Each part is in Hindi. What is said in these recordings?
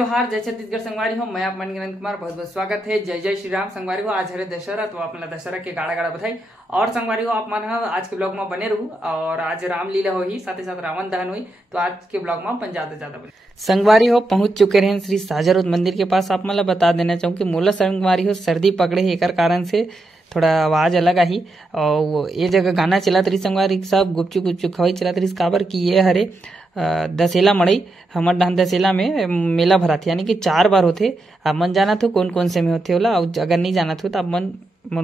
जोहार जय छत्तीसगढ़ संगवारी हो। मैं आप मनगनंद कुमार, बहुत बहुत स्वागत है। जय जय श्री राम संगवारी हो। आज हरे दशहरा, तो आप दशहरा के गाड़ा गाड़ा बधाई। और संगवारी हो, आप मन आज के ब्लॉग में बने रहू। और आज रामलीला हो ही, साथ ही साथ रावण दहन हुई, तो आज के ब्लॉग में अपन ज्यादा बने। संगवारी हो पहुंच चुके रहे श्री साजरोद मंदिर के पास। आप मतलब बता देना चाहूँ कि मोला संगवारी हो सर्दी पकड़े है, एक कारण से थोड़ा आवाज अलग आई। और ये जगह गाना चला तरी संगवारी सब गुपचुप गुपचुप खवाई चला तरी काबर की ये हरे दशेला मड़ई हमर डहन दशेला में मेला भराथे, यानी कि 4 बार होथे। आप मन जाना तो कौन कौन से में होथे ओला, और अगर नहीं जाना तो आप मन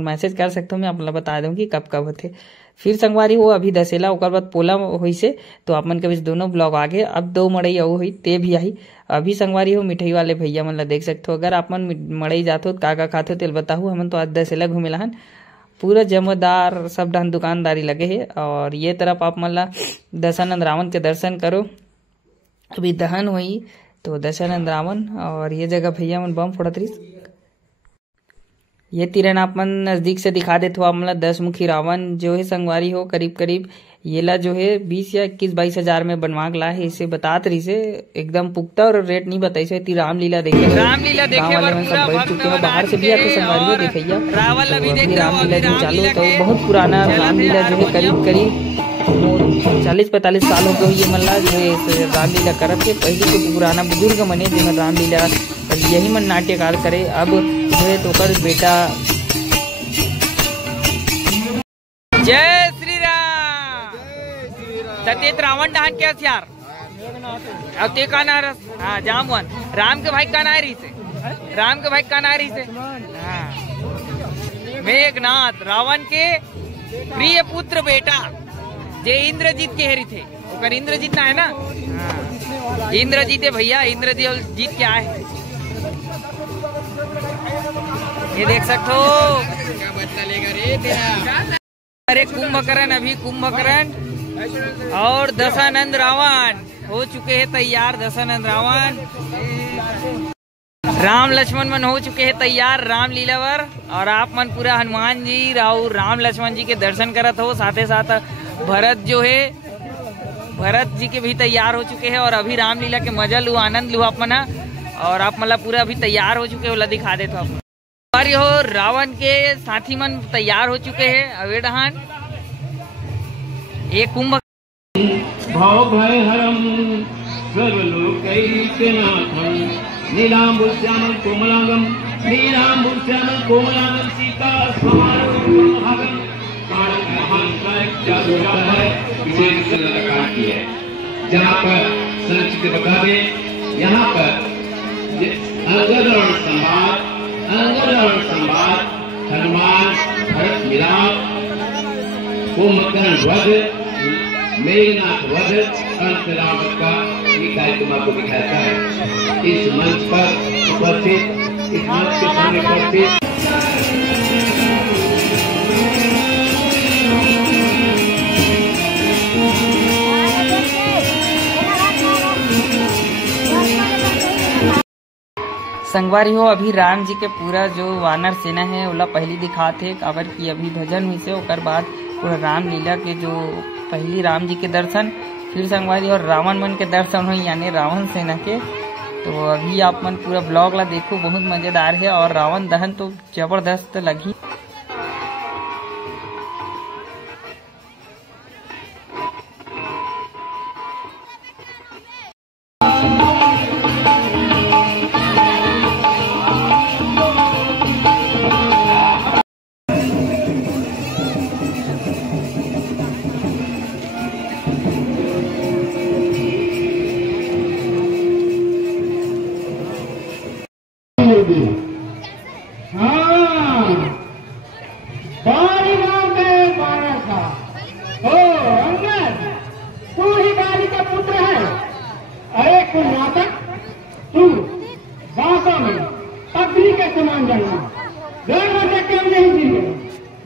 मैसेज कर सकते हो, मैं आप बता दूँ कि कब कब होथे। फिर संगवारी हो अभी दशेला ओकर बाद पोला हुई से, तो आप मन के बीच दोनों ब्लॉग आगे। अब 2 मड़ई अउ हुई ते भी आई। अभी संगवारी हो मिठाई वाले भैया मन ला देख सकते हो। अगर आप मन मड़ई जाते हो का खाते हो तेल बताहू। हमन तो आज दशेला घूमे हन, पूरा जमदार सब ढंग दुकानदारी लगे है। और ये तरफ आप मन ला दशानंद रावण के दर्शन करो। अभी दहन हुई तो दशानंद रावण, और ये जगह भैया मन बम फोड़त रही। ये तिरन आप मन नजदीक से दिखा देते हो। आप मतलब 10 मुखी रावण जो है संगवारी हो करीब करीब ये ला जो है 20 या 21-22 हजार में बनवा ला है, इसे बतात रही से एकदम पुख्ता। और रेट नहीं बताई से। रामलीला देखे सब बैठ चुके हैं, बाहर से भी आते संगवारी हो देखिया। रामलीला जो चालू है तो बहुत पुराना रामलीला जो है करीब करीब 40-45 साल हो गए ये मल्ला जो है रामलीला करत के। पहले के पुराना बुजुर्ग मने जिन रामलीला यही मन नाट्यकार करे। अब जो है तो कर बेटा जय श्री राम सत्यत रावण दहन के हथियार अब ते का नारस। हाँ जामवन राम के भाई का ना रही से, राम के भाई का ना रही से। हाँ मेघनाथ रावण के प्रिय पुत्र बेटा जे इंद्रजीत के हेरी थे, ओकर इंद्रजीत ना है ना। हाँ इंद्रजीत है भैया, इंद्रजीत क्या है ये देख सकते हो। क्या बदला लेगा रे तेरा। अरे कुंभकर्ण अभी कुंभकर्ण और दशानंद रावण हो चुके हैं तैयार। दशानंद रावण राम लक्ष्मण मन हो चुके हैं तैयार रामलीला पर। और आप मन पूरा हनुमान जी और राम लक्ष्मण जी के दर्शन करत हो। साथ ही साथ भरत जो है भरत जी के भी तैयार हो चुके हैं। और अभी रामलीला के मजा लू, आनंद लू आप मना। और आप मतलब पूरा अभी तैयार हो चुके हो, ला दिखा देते हो। और हो रावण के साथी मन तैयार हो चुके हैं। अवेडहान एक कुंभ भाव भय हरम सर्वलोकैकनाथं नीलांबुश्यामल कोमलांगम नीलांबुश्यामल कोमलांगम सीता समारोहं विशेष कलाकार की है। जहाँ पर संचित बता दे, यहाँ पर अंगद और संवाद हनुमान भरत मिलाप कुंभकर्ण वध मेघनाथ वध अंत रावण का ये कार्यक्रम आपको दिखाता है। इस मंच पर उपस्थित, इस मंच के सामने उपस्थित संगवारी हो अभी राम जी के पूरा जो वानर सेना है ओला पहली दिखाते काबर की अभी भजन हुई से। ओकर बाद पूरा रामलीला के जो पहली राम जी के दर्शन, फिर संगवारी और रावण मन के दर्शन हुई, यानी रावण सेना के। तो अभी आप मन पूरा ब्लॉग ला देखो, बहुत मजेदार है। और रावण दहन तो जबरदस्त लगी।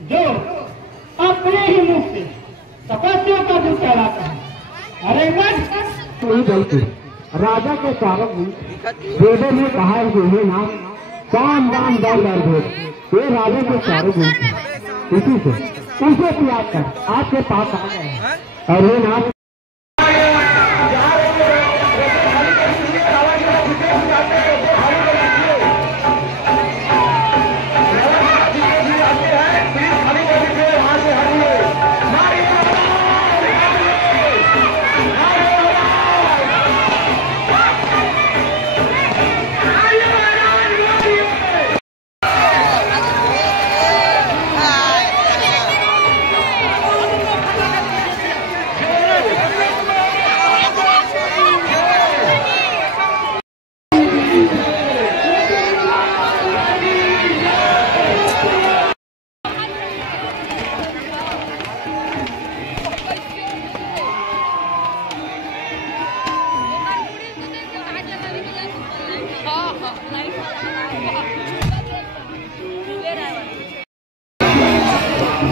जो अपने ही मुख से तपस्या का जो कहलाता है। अरे नहीं बल्कि राजा के कारक वेदों में कहा है नाम काम दाम दल ये राजा के कारक इसी से उनसे याद कर आपके पास आ गए और ये नाम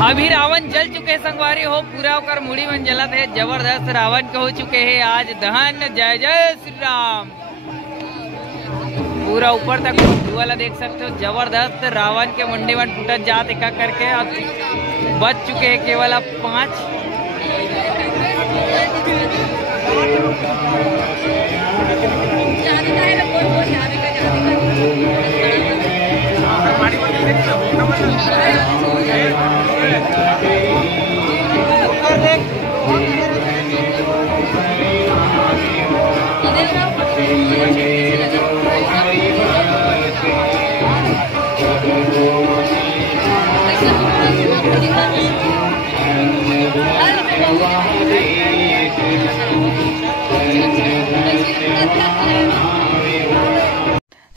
अभी रावण जल चुके संगवारी हो, पूरा होकर मुड़ी मन जलत है। जबरदस्त रावण के हो चुके हैं आज दहन। जय जय श्री राम। पूरा ऊपर तक धुआं देख सकते हो। जबरदस्त रावण के मुंडी मन टूटत जात एक करके। अब बच चुके हैं केवल अब 5।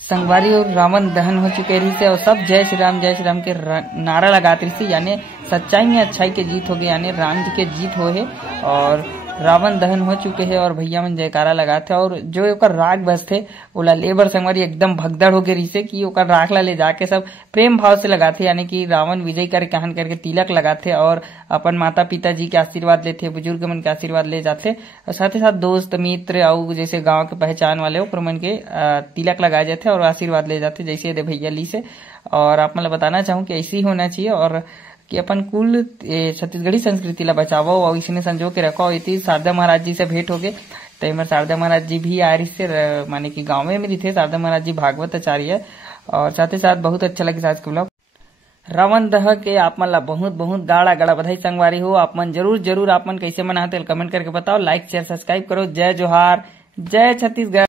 संगवारी और रावण दहन हो चुके रही से और सब जय श्री राम के नारा लगाते रही से, यानी सच्चाई में अच्छाई के जीत हो गई, यानी राम जी के जीत हो है। और रावण दहन हो चुके हैं और भैया मन जयकारा लगाते। और जो ओकर राग बस थे ओला लेबर संगवारी एकदम भगदड़ हो गए रही से कि ओकर राख ला ले जाके सब प्रेम भाव से लगाते, यानी कि रावण विजय करे कहन करके तिलक लगाते और अपन माता पिता जी के आशीर्वाद लेते, बुजुर्ग मन के आशीर्वाद ले जाते। और साथ ही साथ दोस्त मित्र और जैसे गाँव के पहचान वाले ओकर मन के तिलक लगाए जाते और आशीर्वाद ले जाते, जैसे दे भैया ली से। और आप मतलब बताना चाहूँ कि ऐसे ही होना चाहिए और कि अपन कुल छत्तीसगढ़ी संस्कृति ला बचावो और इसने संजो के रखो। इतनी शारदा महाराज जी से भेंट हो गए तो शारदा महाराज जी भी आ रही से, माने कि गाँव में भी थे शारदा महाराज जी भागवत आचार्य। और साथ ही साथ बहुत अच्छा लगे आज के ब्लॉग रावण दह के। आप मन ला बहुत बहुत गाड़ा गाड़ा बधाई संगवारी हो। आप मन जरूर आप मन कैसे मनाते कमेंट करके बताओ। लाइक शेयर सब्सक्राइब करो। जय जोहार, जय छत्तीसगढ़।